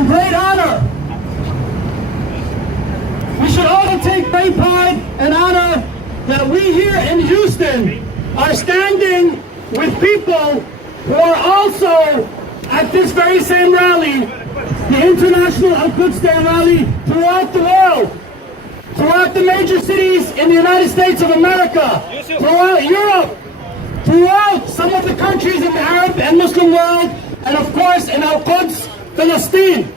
and great honor. We should also take great pride and honor that we here in Houston are standing with people who are also at this very same rally, the International Quds Day rally throughout the world, throughout the major cities in the United States of America, throughout Europe, throughout some of the countries in the Arab and Muslim world, and of course in Quds, Palestine.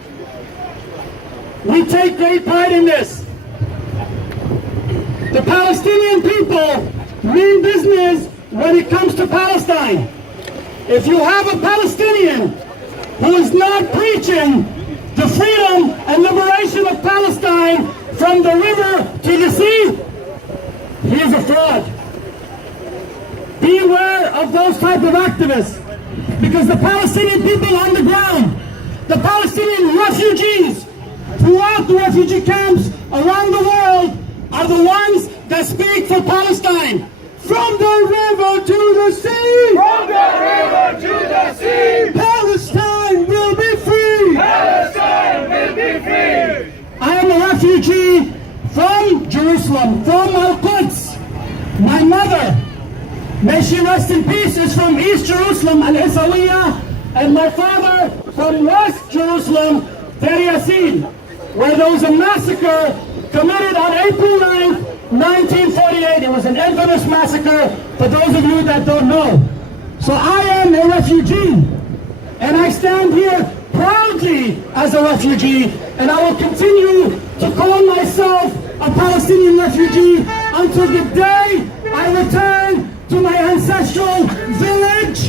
We take great pride in this. The Palestinian people mean business when it comes to Palestine. If you have a Palestinian who is not preaching the freedom and liberation of Palestine from the river to the sea, he is a fraud. Beware of those type of activists, because the Palestinian people on the ground, the Palestinian refugees throughout the refugee camps around the world are the ones that speak for Palestine. From the river to the sea! From the river to the sea! Palestine will be free! Palestine will be free! I am a refugee from Jerusalem, from Quds. My mother, may she rest in peace, is from East Jerusalem, Al-Isawiyah, and my father from West Jerusalem, Deir Yassin, where there was a massacre committed on April 9th, 1948. It was an infamous massacre for those of you that don't know. So I am a refugee, and I stand here proudly as a refugee, and I will continue to call myself a Palestinian refugee until the day I return to my ancestral village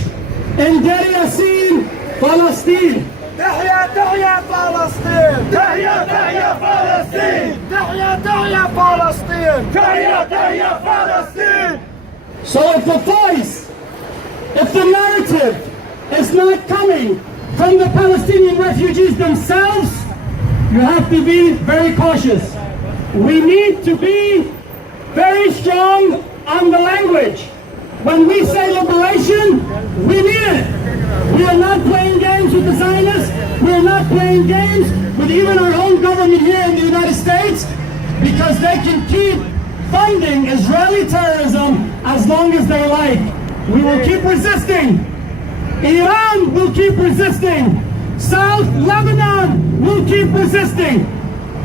in Deir Yassin, Palestine. تحيا تحيا فلسطين! تحيا تحيا فلسطين! تحيا تحيا فلسطين! تحيا تحيا فلسطين! So if the voice, if the narrative is not coming from the Palestinian refugees themselves, you have to be very cautious. We need to be very strong on the language. When we say liberation, we mean it. We are not playing games with the Zionists. We are not playing games with even our own government here in the United States, because they can keep funding Israeli terrorism as long as they like. We will keep resisting. Iran will keep resisting. South Lebanon will keep resisting.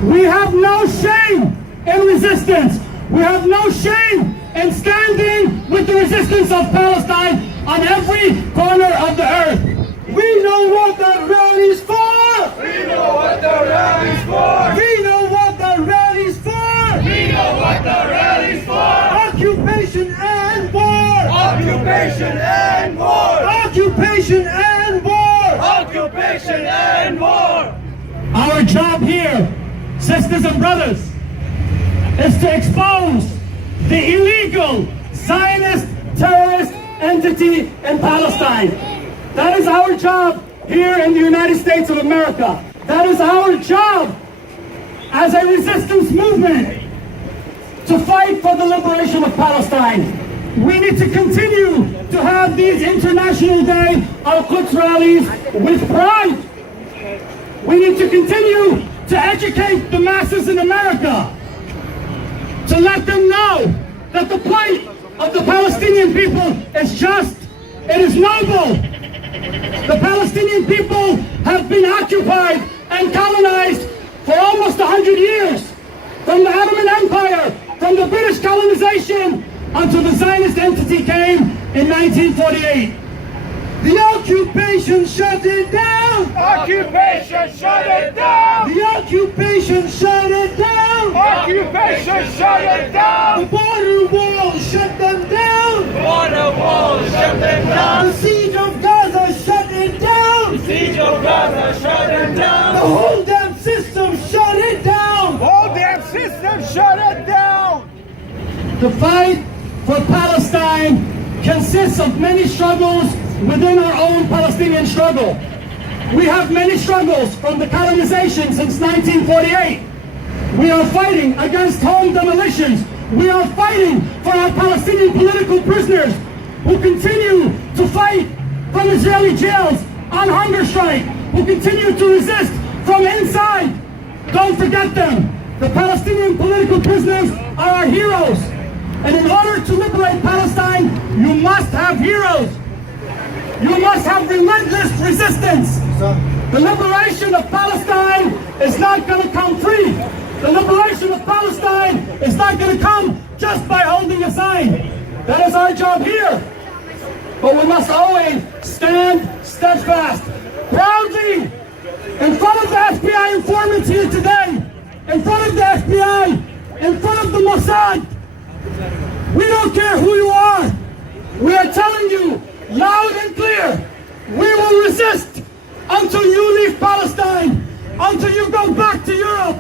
We have no shame in resistance. We have no shame in standing with the resistance of Palestine on every corner of the earth. We know what the rally's for! We know what the rally's for! We know what the rally's for! We know what the rally's for! Occupation and war! Occupation and war! Occupation and war! Occupation and war! Our job here, sisters and brothers, is to expose the illegal Zionist terrorist entity in Palestine. That is our job here in the United States of America. That is our job as a resistance movement to fight for the liberation of Palestine. We need to continue to have these International Day Quds rallies with pride. We need to continue to educate the masses in America, to let them know that the plight of the Palestinian people is just, it is noble. The Palestinian people have been occupied and colonized for almost 100 years, from the Ottoman Empire, from the British colonization, until the Zionist entity came in 1948. The occupation shut it down! Occupation shut it down! The occupation shut it down! Occupation shut it down! The border wall shut them down! Border wall shut them down! The siege of Gaza shut it down! The siege of Gaza shut it down! The whole damn system shut it down! The whole damn system shut it down! The fight for Palestine consists of many struggles within our own Palestinian struggle. We have many struggles from the colonization since 1948. We are fighting against home demolitions. We are fighting for our Palestinian political prisoners who continue to fight from Israeli jails on hunger strike, who continue to resist from inside. Don't forget them. The Palestinian political prisoners are our heroes. And in order to liberate Palestine, you must have heroes. You must have relentless resistance. The liberation of Palestine is not going to come free. The liberation of Palestine is not going to come just by holding a sign. That is our job here. But we must always stand steadfast, proudly, in front of the FBI informants here today, in front of the FBI, in front of the Mossad. We don't care who you are. We are telling you loud and clear, we will resist until you leave Palestine, until you go back to Europe,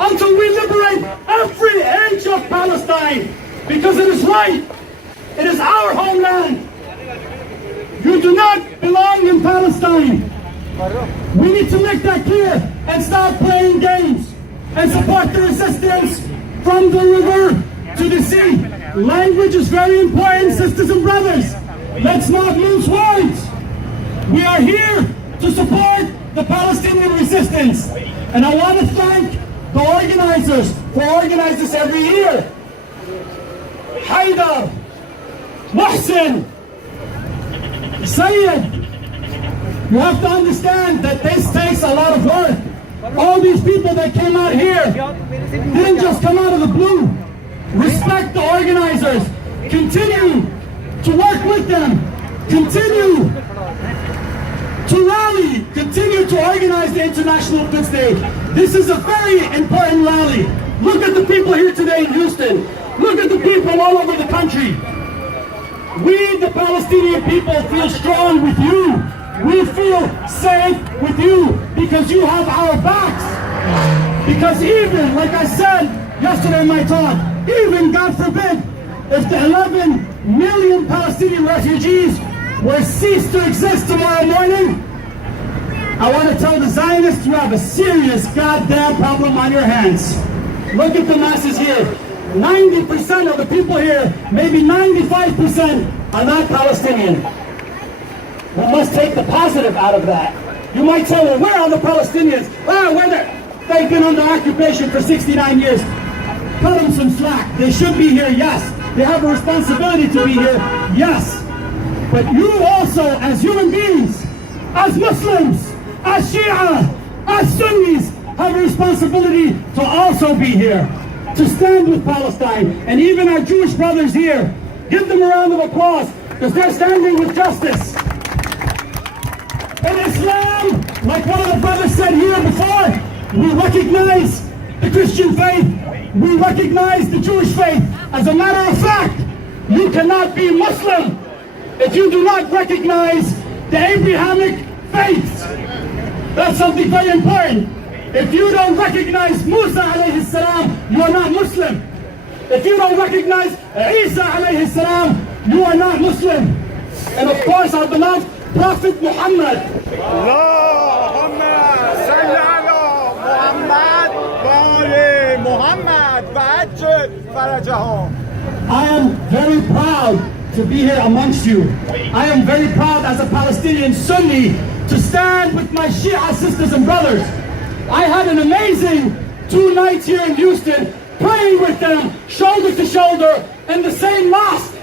until we liberate every inch of Palestine, because it is right. It is our homeland. You do not belong in Palestine. We need to make that clear and stop playing games and support the resistance from the river to the sea. Language is very important, sisters and brothers. Let's not mince words. We are here to support the Palestinian resistance. And I want to thank the organizers for organizing this every year. Haidar, Mohsen, Sayed, you have to understand that this takes a lot of work. All these people that came out here didn't just come out of the blue. Respect the organizers. Continue to work with them. Continue to rally. Continue to organize the International Quds Day. This is a very important rally. Look at the people here today in Houston. Look at the people all over the country. We, the Palestinian people, feel strong with you. We feel safe with you because you have our backs. Because even, like I said yesterday in my talk, even, God forbid, if the 11 million Palestinian refugees were ceased to exist tomorrow morning, I want to tell the Zionists you have a serious goddamn problem on your hands. Look at the masses here. 90% of the people here, maybe 95%, are not Palestinian. We must take the positive out of that. You might say, well, where are the Palestinians? They've been under occupation for 69 years. Cut them some slack. They should be here, yes. They have a responsibility to be here, yes. But you also, as human beings, as Muslims, as Shia, as Sunnis, have a responsibility to also be here, to stand with Palestine. And even our Jewish brothers here, give them a round of applause, because they're standing with justice. In Islam, like one of the brothers said here before, we recognize the Christian faith, we recognize the Jewish faith. As a matter of fact, you cannot be Muslim if you do not recognize the Abrahamic faiths. That's something very important. If you don't recognize Musa alayhi salam, you are not Muslim. If you don't recognize Isa alayhi salam, you are not Muslim. And of course, our beloved Prophet Muhammad. Allahumma salli ala Muhammad wa ali Muhammad wa'ajjal farajahum. I am very proud to be here amongst you. I am very proud as a Palestinian Sunni to stand with my Shia sisters and brothers. I had an amazing 2 nights here in Houston, praying with them, shoulder to shoulder, in the same mosque.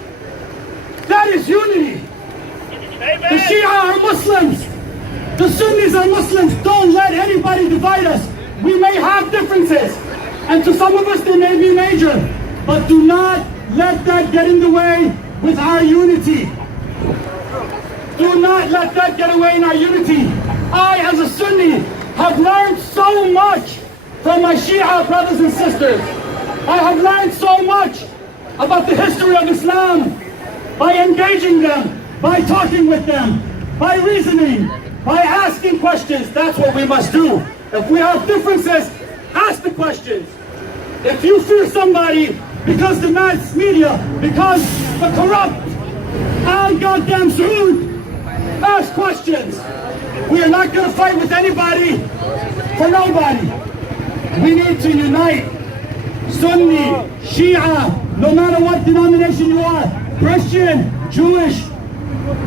That is unity. Amen. The Shia are Muslims. The Sunnis are Muslims. Don't let anybody divide us. We may have differences, and to some of us they may be major, but do not let that get in the way with our unity. Do not let that get away in our unity. I, as a Sunni, have learned so much from my Shia brothers and sisters. I have learned so much about the history of Islam by engaging them, by talking with them, by reasoning, by asking questions. That's what we must do. If we have differences, ask the questions. If you fear somebody because the mass media, because the corrupt, goddamn Saud, ask questions. We are not going to fight with anybody for nobody. We need to unite. Sunni, Shia, no matter what denomination you are, Christian, Jewish,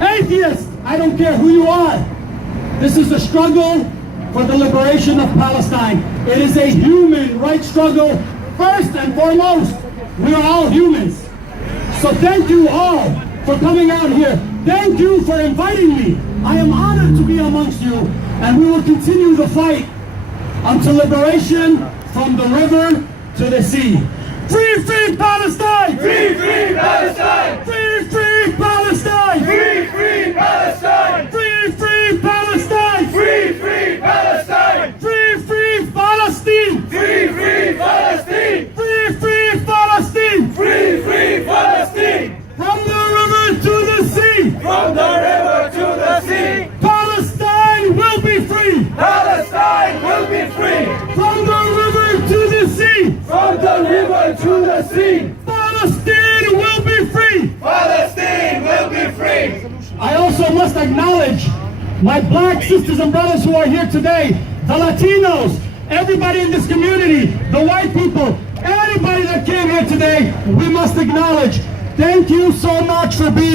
atheist, I don't care who you are. This is a struggle for the liberation of Palestine. It is a human rights struggle first and foremost. We are all humans. So thank you all for coming out here. Thank you for inviting me. I am honored to be amongst you, and we will continue the fight until liberation from the river to the sea. Free, free Palestine! Free, free Palestine! Free, free Palestine! Free, free Palestine! Free, free Palestine! Free, free Palestine! Free, free Palestine! Free, free Palestine! Free, free Palestine! Free, free Palestine! From the river to the sea! From the river to the sea! Palestine will be free! Palestine will be free! From the river to the sea! From the river to the sea! Palestine will be free! Palestine will be free! I also must acknowledge my black sisters and brothers who are here today, the Latinos, everybody in this community, the white people, anybody that came here today, we must acknowledge. Thank you so much for being